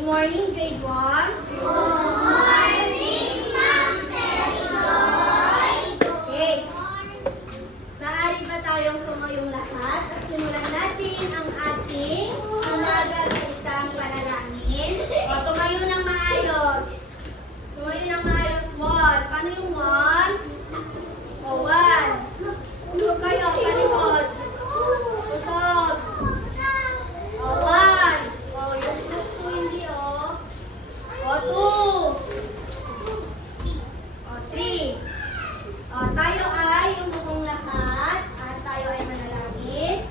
Good morning, grade 1. Good morning, Ma'am Perigoy. Okay. Maaari ba tayong tumayong lahat at simulan natin ang ating umaga sa isang panalangin? O, tumayo ng maayos. Tumayo ng maayos. 1. Paano yung 1? O, 1. Usog kayo, palikod. Usog. O, 1. O, yung group 2 hindi, o. O, 2. O, 3. O, tayo ay umukong lahat at tayo ay manalangin.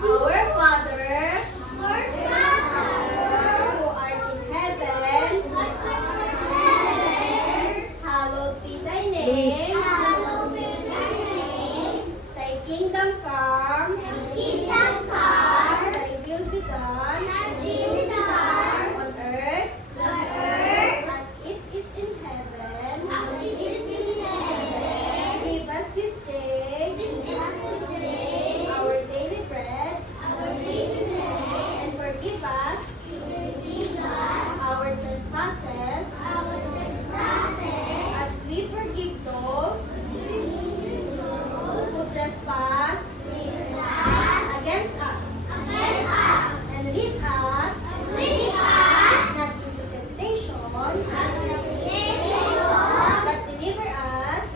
Our Father, who art in heaven, hallowed be thy name. Thy kingdom come. Thy will be done on earth as it is in heaven. Give us this day our daily bread, and forgive us our trespasses as we forgive those who trespass against us. And lead us not into temptation, but deliver us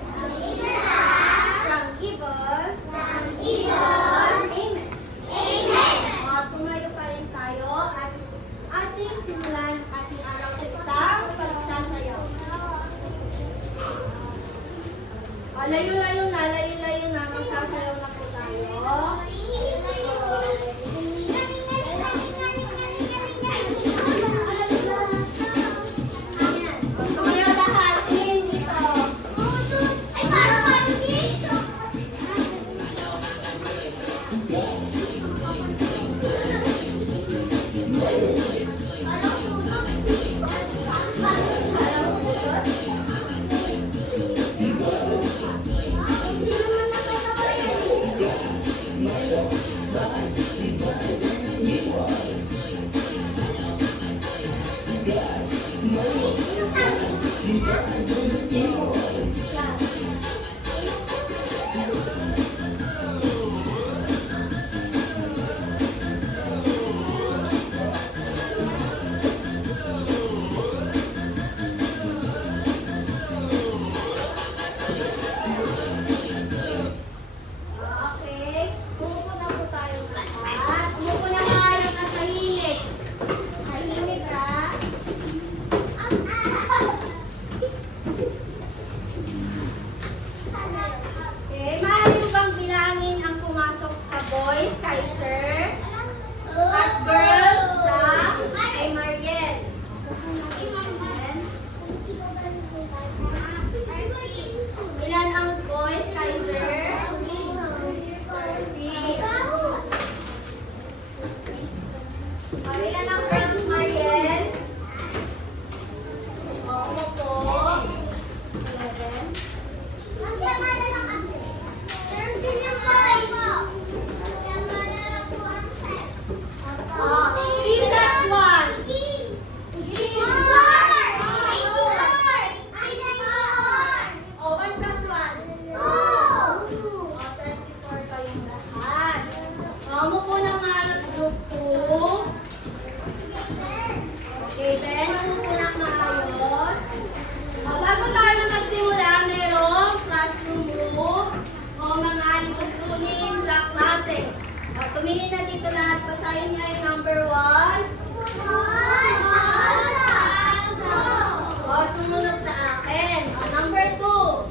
from evil. Amen. Tumayo pa rin tayo at ating simulan ating araw sa isang pagsasayaw. Layo-layo na, magsasayaw na po tayo. Ayan. Tumayo lahat, tingin dito. Okay. Umupo na po tayo lahat. Umupo na kayo at tahimik. Tahimik ka. Okay. Maaari mo bang bilangin ang pumasok sa boys kay Sir? At girls sa kay Mariel? Ayan. Ilan ang boys kay Sir? 30. Ilan ang girls, Mariel? Umupo. 11. Oh, 3 plus 1. Oh, 1 plus 1. 2. Oh, 24 kayong lahat. Umupo ng maayos, group 2. Okay, Ben, umupo ng maayos. Bago tayo magsimula, merong classroom rules o mga lipunin sa klase. Tumingin na dito lahat. Basahin niya yung number 1. Sumunod sa akin. Number 2.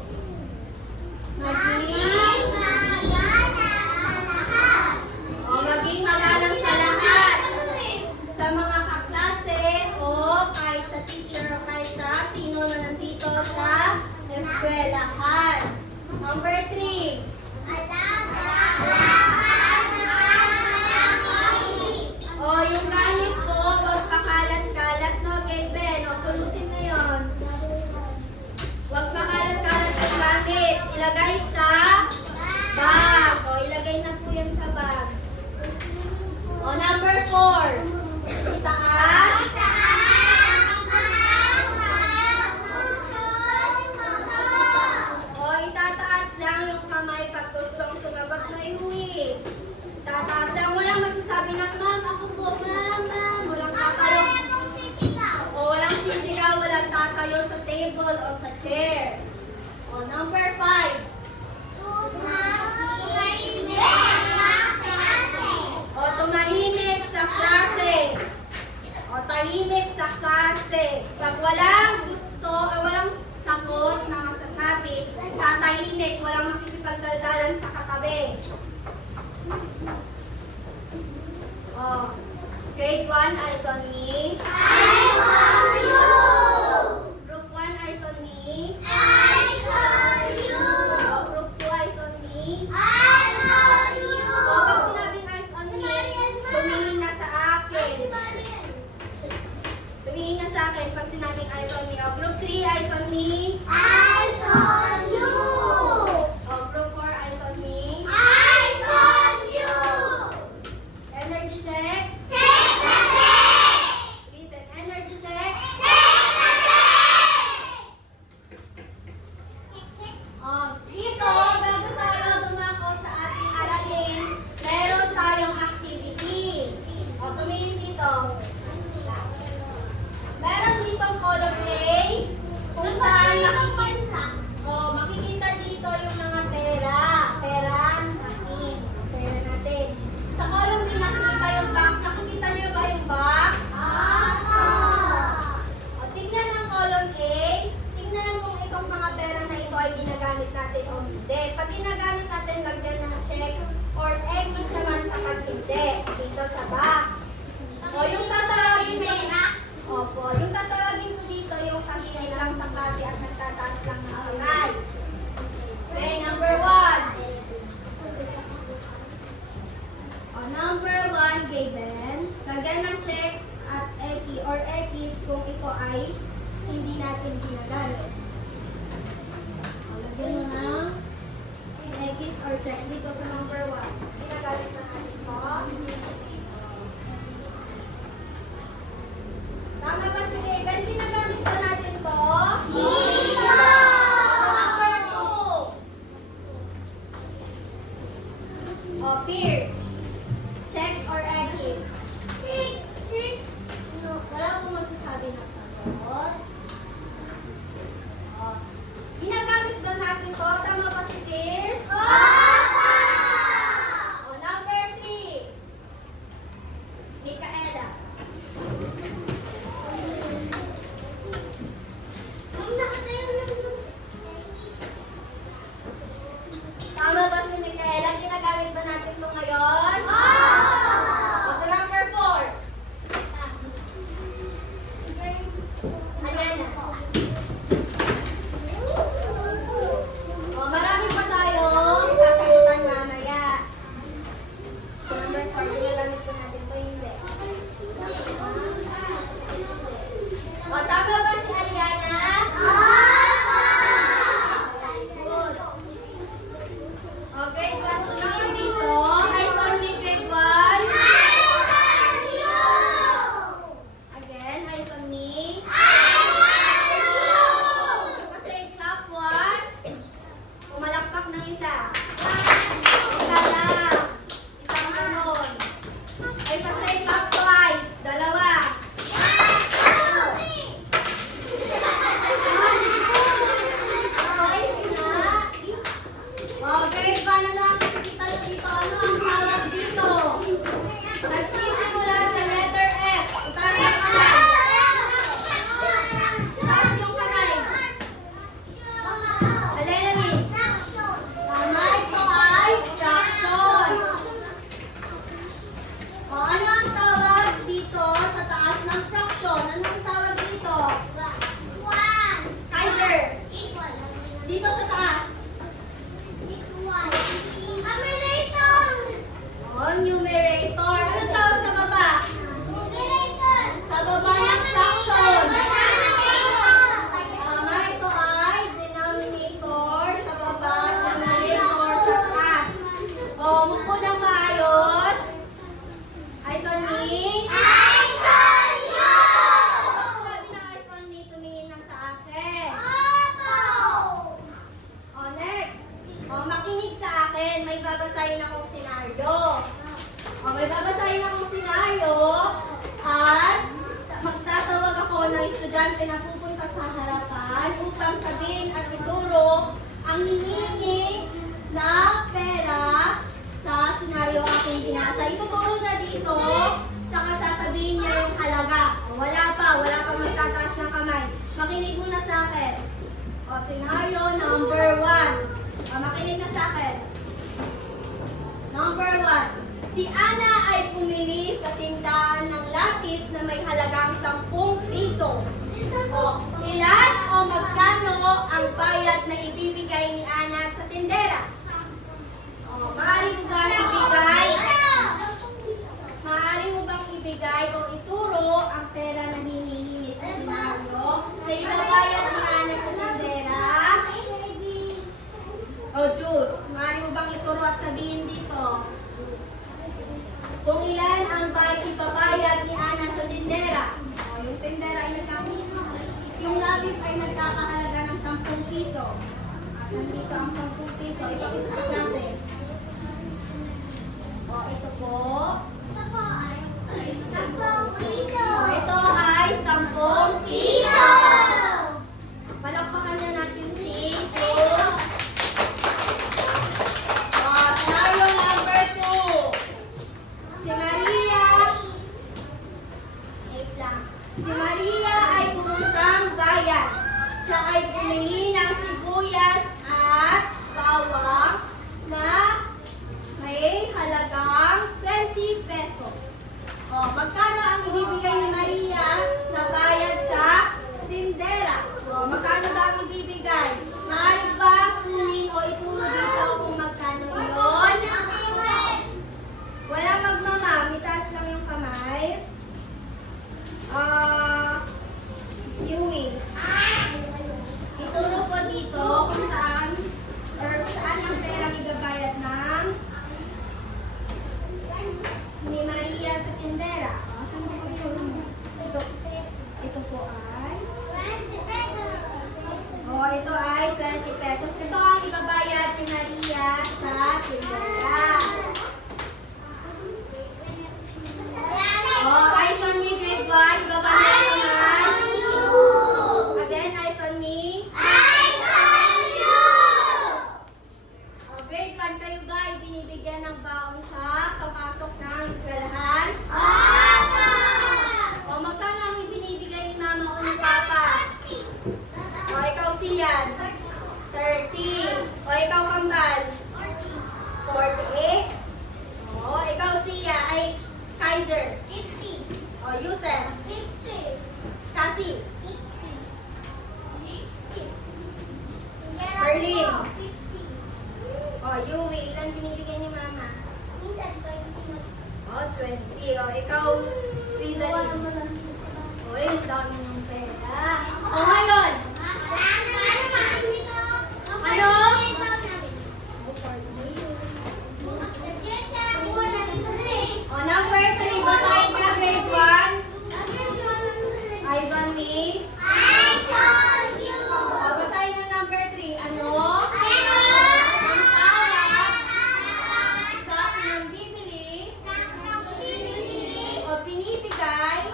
Maging magalang sa lahat. Sa mga kaklase o kahit sa teacher o kahit sa sino na nandito sa eskwelahan. Number 3. Yung gamit ko, huwag pakalat-kalat, no? Kay Ben, pulutin na yun. Huwag pakalat-kalat yung gamit. Ilagay sa bag. Ilagay na po yan sa bag. Number 4. Itaas. table o sa chair. O, number 5. O, tumahimik sa klase. O, tahimik sa klase. Pag walang gusto o walang sagot na masasabi, tatahimik, walang makikipagdaldalan sa katabi. O, grade 1, eyes on me. Group 1, eyes on me. O, group 2, eyes on me. O, pag sinabing eyes on me, tumingin na sa akin. Tumingin na sa akin pag sinabing eyes on me. O, group 3, eyes on me. O, group 4, eyes on me. Energy check. Written energy check. Dito, bago tayo dumako sa ating aralin, meron tayong activity. O, tumingin dito. Meron ditong column A, kung saan makikita dito yung mga pera. Pera natin. Pera natin. Sa column B, nakikita yung box. Nakikita niyo ba yung box? O, tingnan ang column A. Tingnan kung itong mga pera na ito ay ginagamit natin o hindi. Pag ginagamit natin, lagyan ng check or X naman kapag hindi. Dito sa box. O, yung tatawagin ko, opo, yung tatawagin ko dito, yung tahimik lang sa klase at nagtataas lang ng kamay. Okay, number 1. O, number 1, given. Lagyan ng check at X or X kung ito ay hindi natin ginagamit. O, lagyan mo na X or check dito sa number 1. Ginagamit na natin ito. Tama ba si Given? Ginagamit ba natin to? Number 2. O, Pierce. Check or X? Wala akong magsasabi ng sagot. O, ginagamit ba natin to? Tama ba si Pierce? O, number 3. Micaela. Tama ba si Micaela? Ginagamit ba natin ito ngayon? O, sa number 4. Ayan na. O, marami pa tayong sasagutan mamaya. Number 4, ginagamit ba natin ito? Hindi. O, tama ba si Ariana? Good. O, grade 1 tumingin dito. Eyes on me, grade 1. Again, eyes on me. Kasi clap once. Pumalakpak ng isa. Isa lang. Isang ganon. Ay, kasi clap twice. Dalawa. Twice na. Oh, grade 1 na lang. Nakikita nyo dito. Ano ang tawag dito? Nagsisimula sa letter F. Itaas yung kamay. Itaas yung kamay. Alenani. Tama, ito ay fraction. O, ano ang tawag dito sa taas ng fraction? Ano ang tawag dito? Kaiser. Dito sa taas. O, numerator. Anong tawag sa baba? Sa baba ng fraction. Tama, ito ay denominator. Sa baba, numerator sa taas. O, mupo ng maayos. Eyes on me. Kapag sinabi na eyes on me, tumingin na sa akin. O, next. O, makinig sa akin. May babasahin akong senaryo. O, may babasahin akong senaryo. At magtatawag ako ng estudyante na pupunta sa harapan. ang hinihingi ng pera sa senaryo aking binasa. Ituturo na dito, tsaka sasabihin niya yung halaga. Wala pa magtataas ng kamay. Makinig muna sa akin. Senaryo number 1. Makinig na sa akin. Number 1. Si Ana ay pumili sa tindahan ng lapis na may halagang 10 piso. Ilan o magkano ang bayad na ibibigay ni Ana sa tindera? Maaari mo bang ibigay? Maaari mo bang ibigay o ituro ang pera na hinihingi sa senaryo na ibabayad ni Ana sa tindera? Juice. Maaari mo bang ituro at sabihin dito? Kung ilan ang ibabayad ni Ana sa tindera? Yung tindera ay yung lapis ay nagkakahalaga ng 10 piso. Asan dito ang 10 piso? Ipakita sa klase. Ito po. Ito ay 10 piso. Palakpakan na natin si Juice. Scenario number 2. Si Maria. Wait lang. Si Maria ay pumuntang bayan. Siya ay bumili ng sibuyas at bawang na may halagang 20 pesos. Magkano ang ibibigay ni Maria na bayad sa tindera? Magkano ba ang ibibigay? Maaari ba kunin o ituro dito kung magkano yun? Wala magmama, itaas lang yung kamay. Yumi. Ituro ko dito kung saan ang perang igabayad ng ni Maria sa tindera. Saan ko ituro mo? Ito po ay 20 pesos. Ito ay 20 pesos. Ito ang ibabayad ni Maria sa tindera. Eyes on me, grade 1. Ibaba na yung kamay. Again, eyes on me. Grade 1, kayo ba ay binibigyan ng baon sa papasok ng eskwelahan? Magkano ang ibinibigay ni Mama o ni Papa? Ikaw siyan. 30. Ikaw kambal. 48. Ikaw siya ay Kaiser. 50. Yusef. 50. Cassie. 50. Berlin. Yui, ilan binibigyan ni Mama? 20. Ikaw, Rizalin. Ang dami ng pera. Ngayon. Ano? Number 3, basahin niya grade 1. Eyes on me. Basahin niya number 3. Ano? Ang tawag sa pinambibili o pinibigay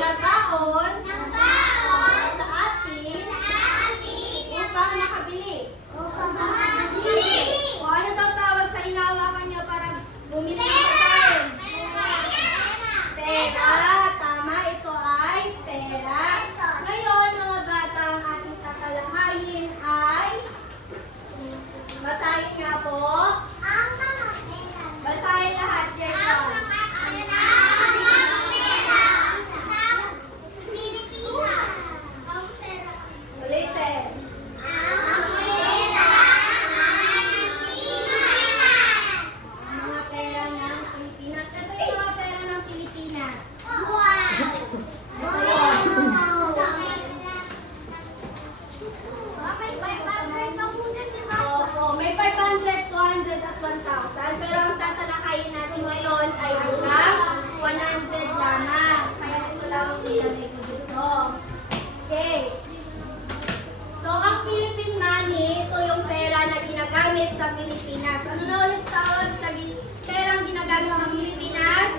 na baon sa atin upang makabili. Ano daw tawag sa inawakan niya para bumili ng pagkain? Pera. Tama, ito ay pera. Ngayon, mga bata, ang ating tatalakayin ay basahin nga po. Basahin lahat, Jerry. Ulitin. Mga pera ng Pilipinas. Ito yung mga pera ng Pilipinas. Opo, may 500, 200 at 1,000. Pero ang tatalakayin natin ngayon ay hanggang 100 lamang. Kaya ito lang ang nilagay ko dito. Okay. So, ang Philippine money, ito yung pera na ginagamit sa Pilipinas. Ano na ulit tawag sa perang ginagamit sa Pilipinas?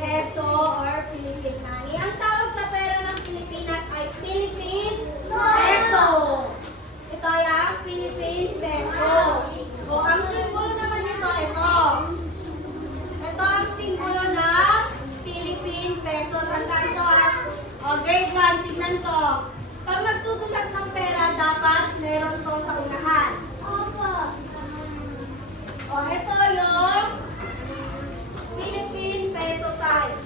Peso or Philippine money. Ang tawag sa pera ng Pilipinas ay Philippine peso. to sa unahan. Opo. O, ito yung Philippine peso sign.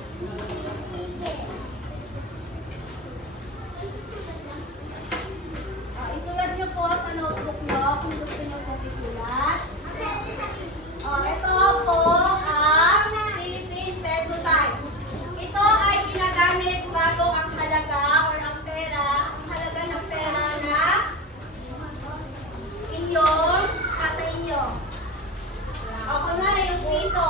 O, isulat nyo po sa notebook nyo kung gusto nyo po isulat. O, ito po ang Philippine peso sign. Ito ay ginagamit bago ang halaga or ang pera, ang halaga ng pera na inyong sa inyo. O, kunwari yung piso.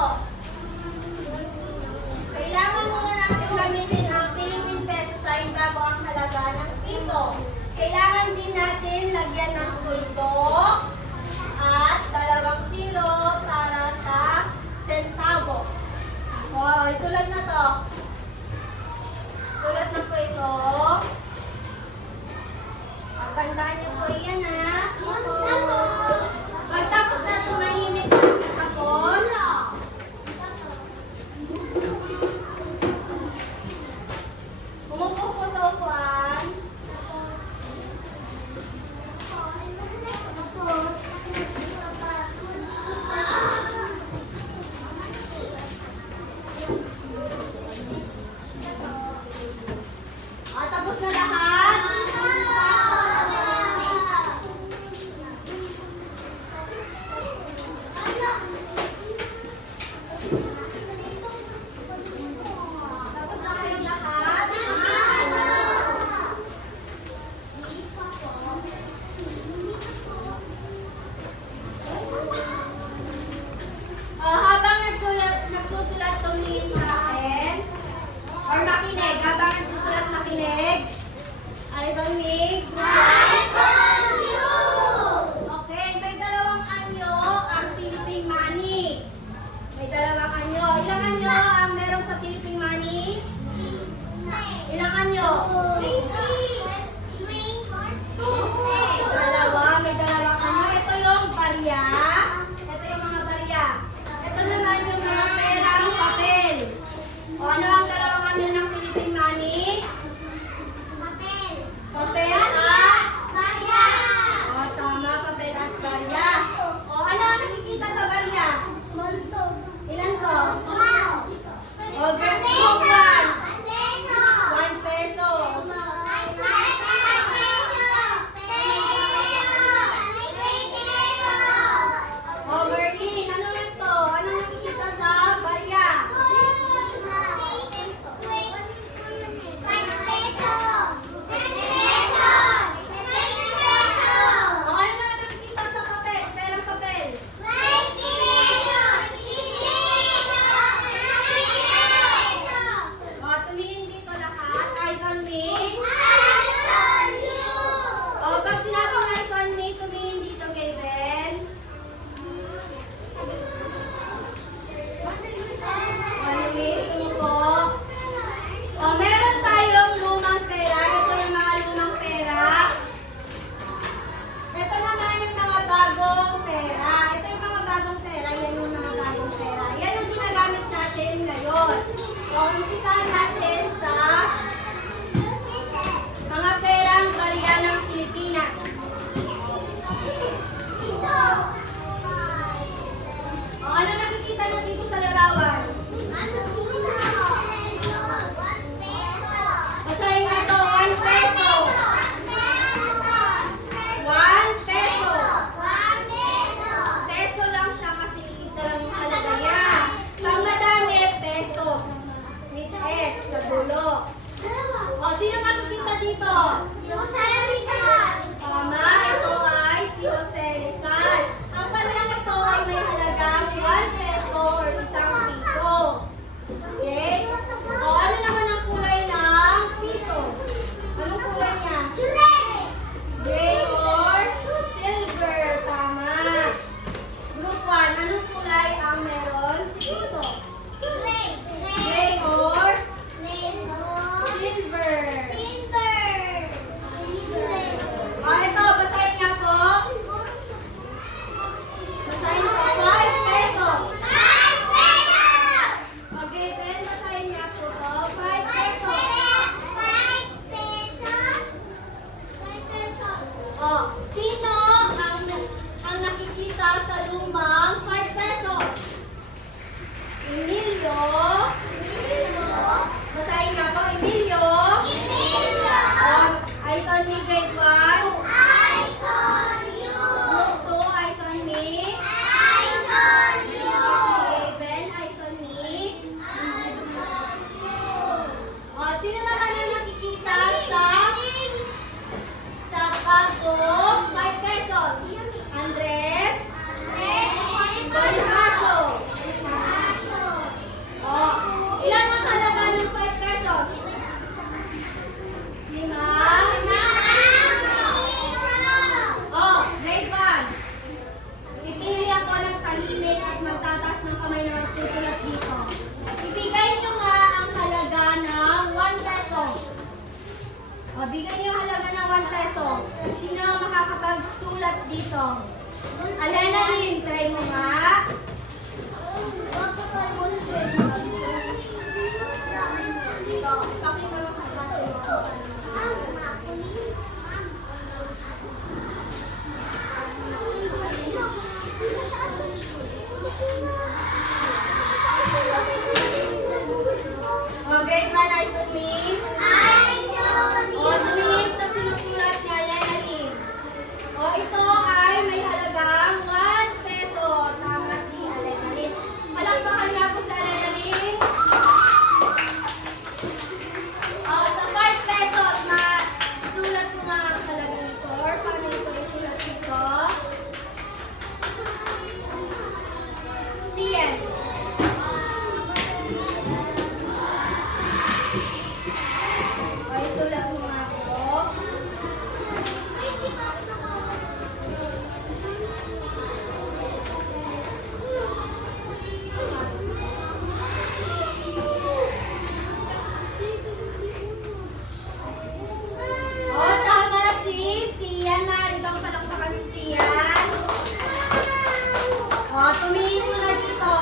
Kailangan muna natin gamitin ang Philippine peso sign bago ang halaga ng piso. Kailangan din natin lagyan ng tuldok at 2 zero para sa centavo. O, isulat na to. Sulat na po ito. Tandaan niyo po yan, ha? Pagtapos na tumahimik tapos, umupo po sa upuan. Tapos na lahat? Tapos na kayong lahat? Habang nagsusulat tumingin sa akin, or makinig, habang nagsusulat makinig, eyes on me. Okay, may 2 anyo ang Philippine money. May 2 anyo. Ilang anyo ang meron sa Philippine money? Ilang anyo? 2. May 2 anyo. Ito yung barya. Ito yung mga barya. Ito naman yung mga perang papel. O ano ang 2 anyo ng Philippine money? Papel at barya. O tama, papel at barya. O ano ang nakikita sa barya? Ilan to? O group 1. 1 peso. O Merlin, ano na to? Ano nakikita sa barya? O ano na nakikita sa papel? Perang papel. O tumingin dito lahat. Eyes on me. O pag sinabing eyes on me, tumingin dito kay Ben. Okay, sumuko. O, meron tayong lumang pera. Ito yung mga lumang pera. Ito naman yung mga bagong pera. Ito yung mga bagong pera. Yan yung mga bagong pera. Yan yung ginagamit natin ngayon. O, umpisahan natin sa mga perang barya ng Pilipinas. O, ano nakikita nyo dito sa larawan? Basahin nga ito, 1 peso. 1 peso. Peso lang siya kasi isa lang yung halaga niya. Pag madami, peso. With S sa dulo. O, sino nakikita dito? Tama, ito ay si Jose Rizal. Ang palang ito ay may halagang 1 peso or 1 piso. Okay? O, ano naman ang kulay ng piso? Anong kulay niya? Gray or silver. Tama. Group 1, anong kulay ang meron si piso? Gray or silver. O, bigyan niyo halaga ng 1 peso. Sino ang makakapagsulat dito? Alena Lynn, try mo nga. Dito, pakita mo sa klase mo. O, grade 1, ay sumi. O, tumingin sa sinusulat ni Alena Lynn. O, ito ay may halagang 1 peso. Tama si Alena Lynn. Palakpakan nga po sa Alena Lynn. O, sa 5 pesos, sulat mo nga ang halaga nito. Or paano ito isulat dito? Siyan. O, isulat mo nga po. O, tama si Sian. Maaari bang palakpakan si Sian? O, tumingin mo na dito.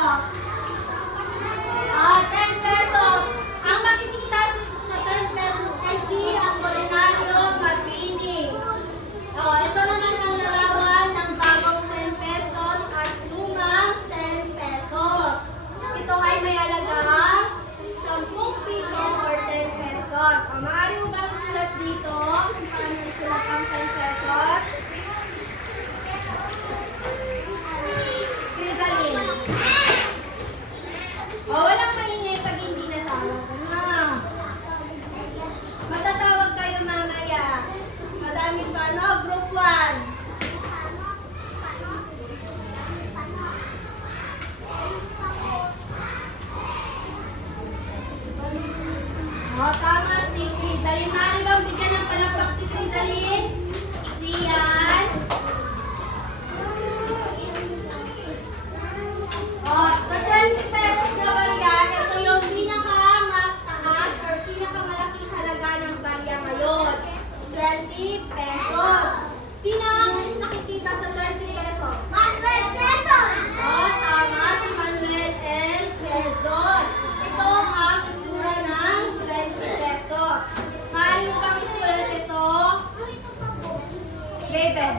O, 10 pesos. Ang makikita sa 10 pesos ay si Apolinario Mabini. O, ito naman ang larawan ng bagong 10 pesos at lumang 10 pesos. Ito ay may halagang 10 piso or 10 pesos. O, maaari mo bang sulat dito? Paano isulat ang 10 pesos? Crisaline. O, walang maingay pag hindi natawag. Matatawag kayo mamaya. Madami pa, no? Group 1. O, tama si Crisaline. Maaari bang bigyan ng palakpak si Crisaline? Siyan. O, sa 20 pesos na barya, ito yung pinakamataas or pinakamalaking halaga ng barya ngayon. 20 pesos. Sino ang nakikita sa 20 pesos? O, tama, si Manuel L. Quezon. Ito ang itsura ng 20 pesos. Maaari mo bang isulat ito? Raven.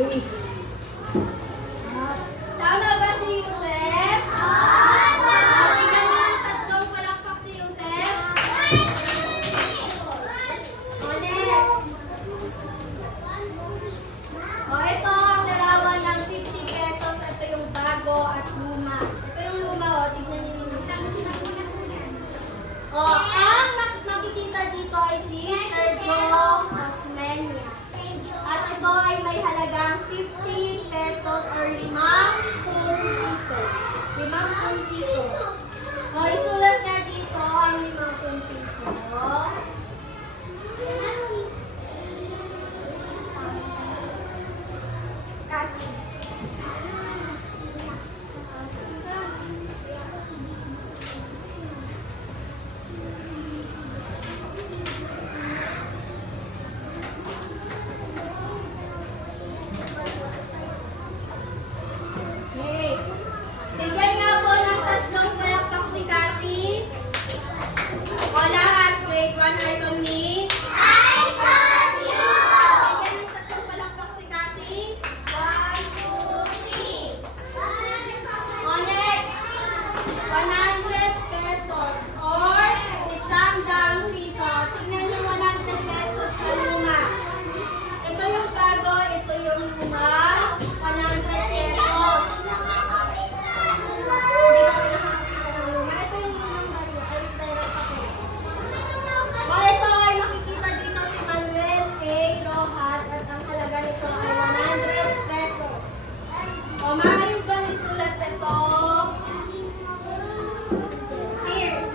Luis. Tama ba si Yusef? Bigyan mo ng tatlong palakpak si Yusef. O, next. O, ito ang larawan ng 50 pesos. Ito yung bago at luma. Ito yung luma, o. Tignan niyo yung luma. O, ang nakikita dito ay si Sergio Osmeña. At ito ay may halagang 50 pesos or 50 piso. 50 piso. O, isulat na dito ang 50 piso. Kasi. Okay. Bigyan nga po ng tatlong palakpak si Cassie. O lahat, grade 1 eyes on me. Bigyan ng tatlong palakpak si Cassie. 1, 2, 3. O next, 100 pesos or 100 piso. Tingnan nyo 100 pesos na luma. Ito yung bago, ito yung luma. 100 pesos. Hindi ka pinakakita ng luma. Ito yung lumang Maria. Ay, pero papel. O ito ay makikita dito si Manuel A. Rojas at ang halaga nito ay 100 pesos. O maaari bang isulat ito? Pierce.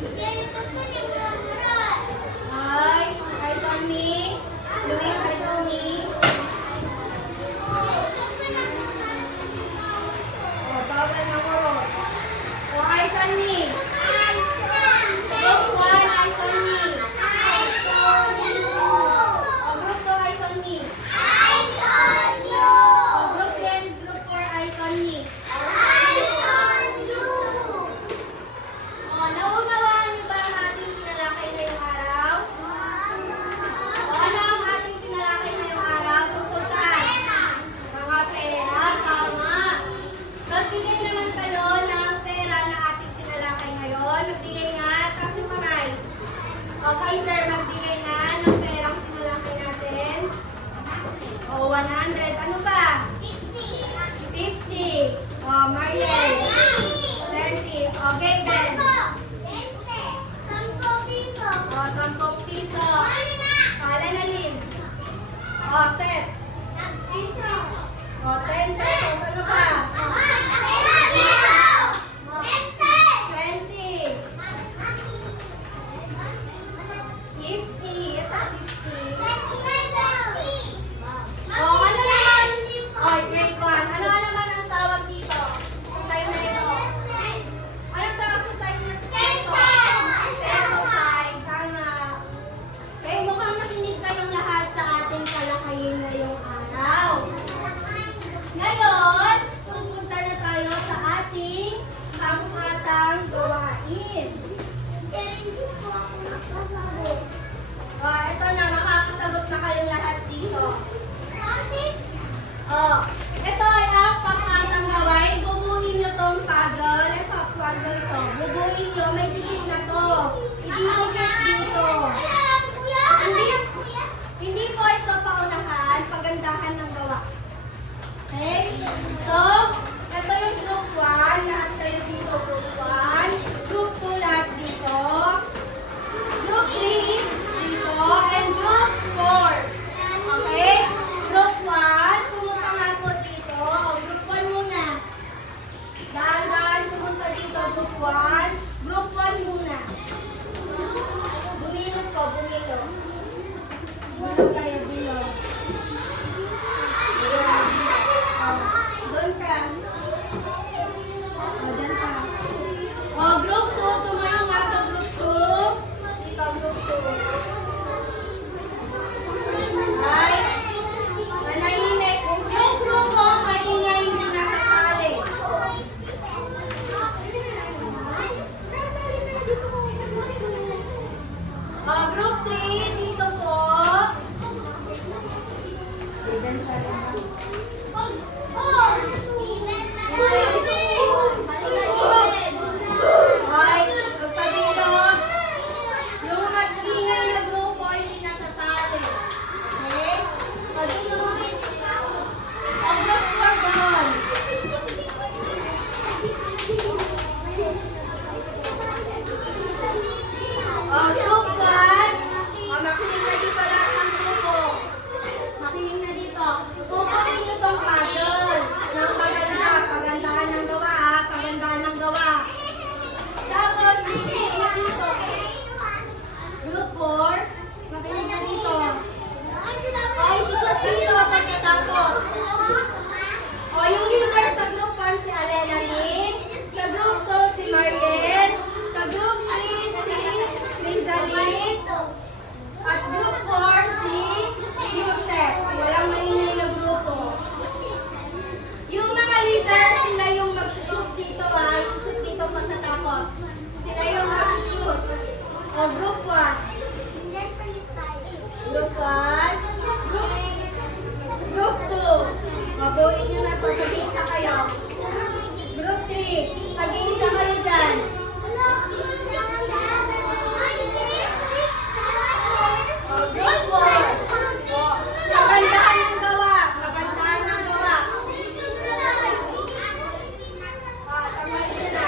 Sulat na dito. Ay, eyes on me. Luis, eyes on me. O, bawal na ko. O, eyes on me. Group 1, eyes on me. O, group 2, eyes on me. O, group 3 and group 4, eyes on me. O, naunawaan niyo ba ang ating tinalakay ngayong araw? O, ano ang ating tinalakay ngayong araw? Tungkol saan? Mga pera, tama. Magbigay naman kayo ng pera na ating tinalakay ngayon. Magbigay nga, taas yung kamay. Okay, sir, magbigay nga ng perang tinalakay natin. O, 100. Ano ba? 50. O, Mariel. 20. Okay, Ben. O, 10 piso. Alan Alin. O, Seth. O, 10 pesos. Ano pa? 20. 50. Ito, 50. O, ano naman? Oy, grade 1. Ano naman ang tawag dito? Sa sign na ito. Anong tawag sa sign na ito? Peso sign. Tama. Okay, mukhang nakinig kayong lahat sa ating talakayin ngayong araw. Ngayon, pupunta na tayo sa ating panghatang gawain. Ito na, makakasagot na kayong lahat dito. Ito ay ang panghatang gawain. Bubuin nyo tong puzzle. Ito, puzzle to. Bubuin nyo, may dikit na to. Ididikit dito. Hindi po ito paunahan, pagandahan ng gawa. Okay? So, ito yung group 1. Lahat kayo dito, group 1. Group 2, lahat dito. Group 3, dito. And group 4. Okay? Group 1, pumunta nga po dito. O, group 1 muna. Dahan-dahan pumunta dito, group 1. Group 1 muna. Bumilog po, bumilog. Bumilog kayo, bumilog. Ayan. Doon ka. Diyan ka. Group 2, tumayo nga ka, group 2. Dito, group 2. Ay, Okay, magpabilo. Yung mag-ingay na grupo hindi nasasali. Okay? Pagsunod. Ang group 4 ganon. Group 1. Makinig na dito lahat ng grupo. Makinig na dito. Pupunin nyo tong puzzle. Ng maganda. Pagandahan ng gawa, ha? Pagandahan ng gawa. Tapos, makinig na dito. Group 4. Makinig na dito. Ay, susot dito pagkatapos. O, yung leader sa group 1 si Alena Lynn. Sa group 2 si Mariel. Sa group 3 si Rizalyn. At group 4 si Yusef. Walang maingay na grupo. Yung mga leader, sila yung mag-shoot dito, ha? I-shoot dito pagkatapos. Sila yung mag-shoot. O, group 1. Group 1. Group 2. Mabuhin nyo na to. Tag-isa kayo. Group 3. Tag-isa kayo dyan. O, group 4. O, pagandahan ng gawa. Pagandahan ng gawa. O, tamayin nyo na.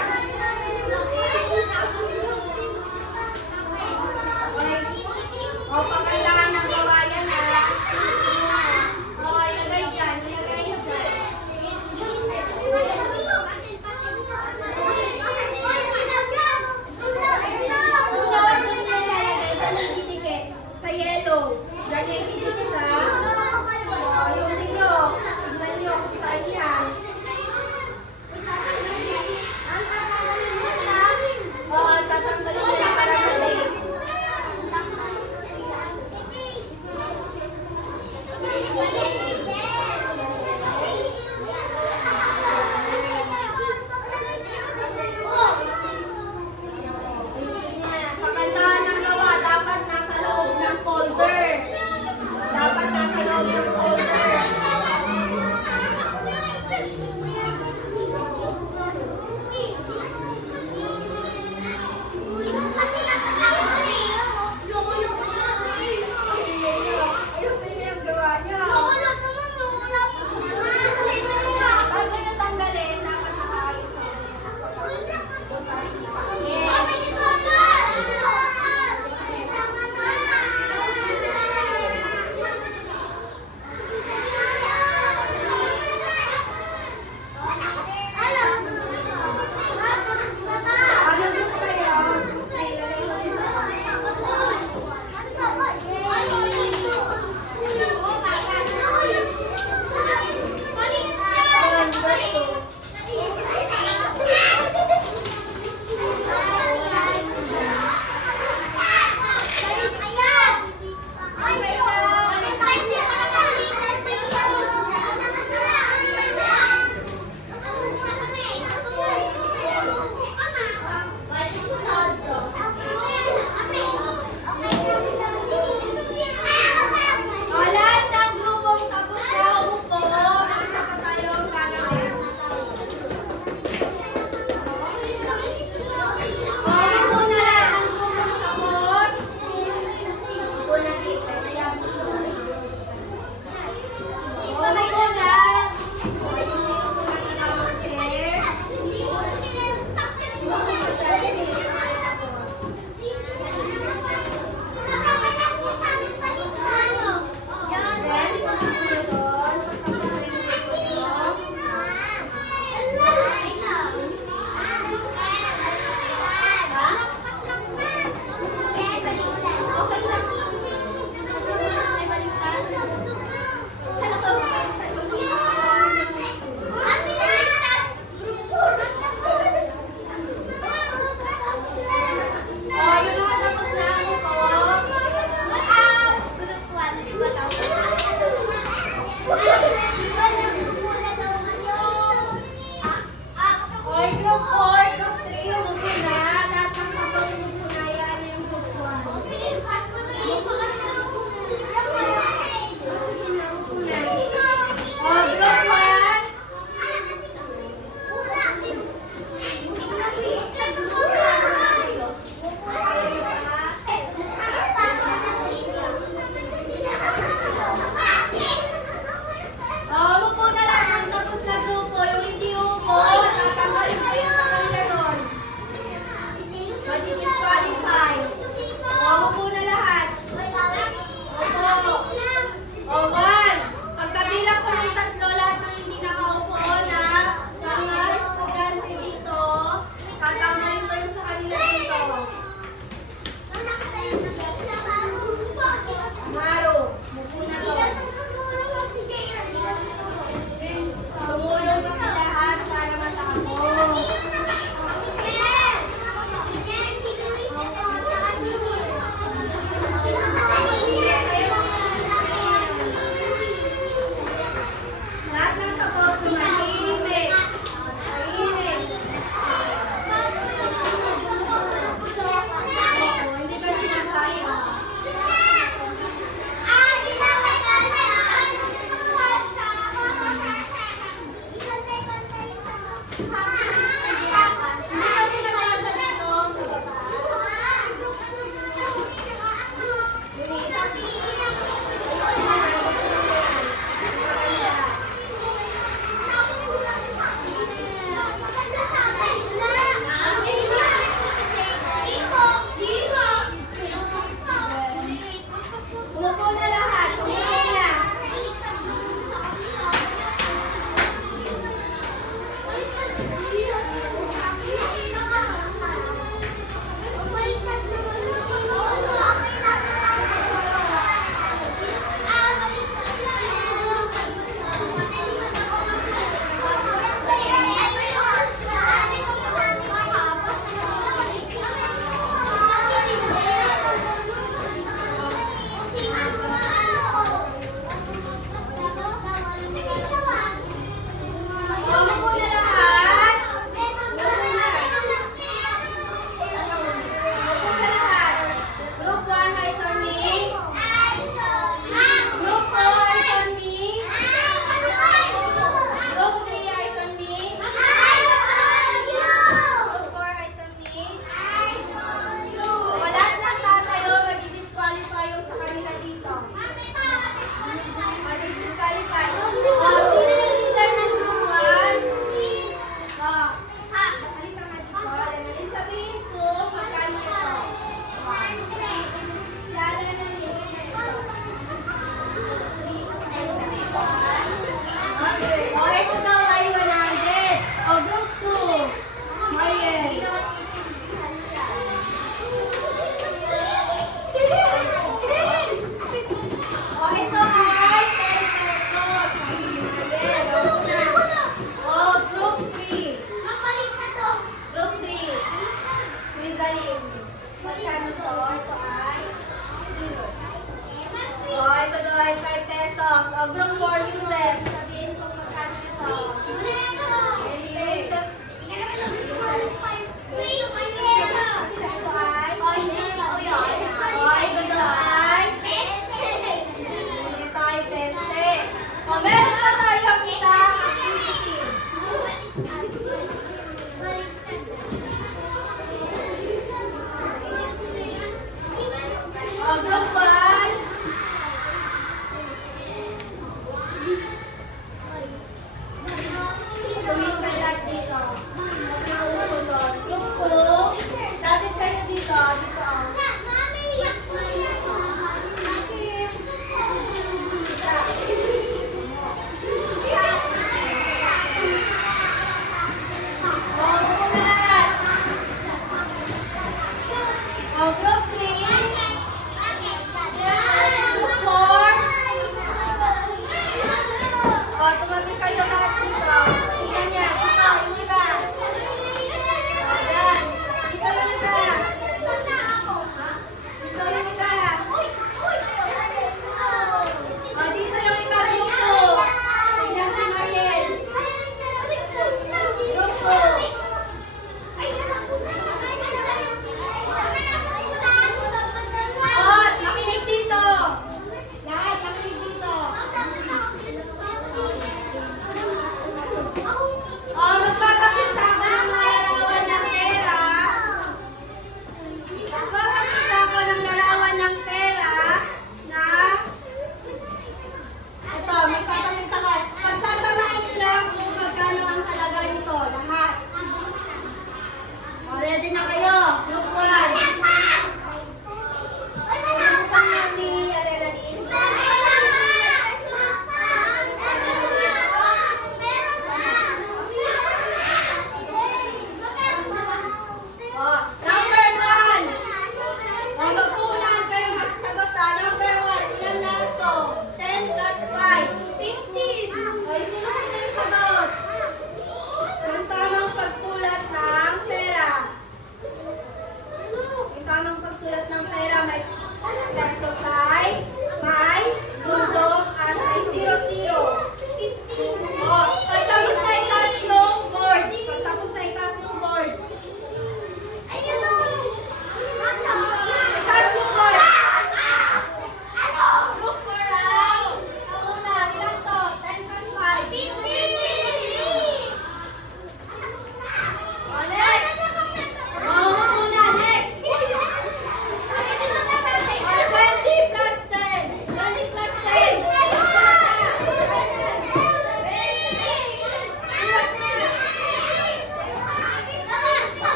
Happy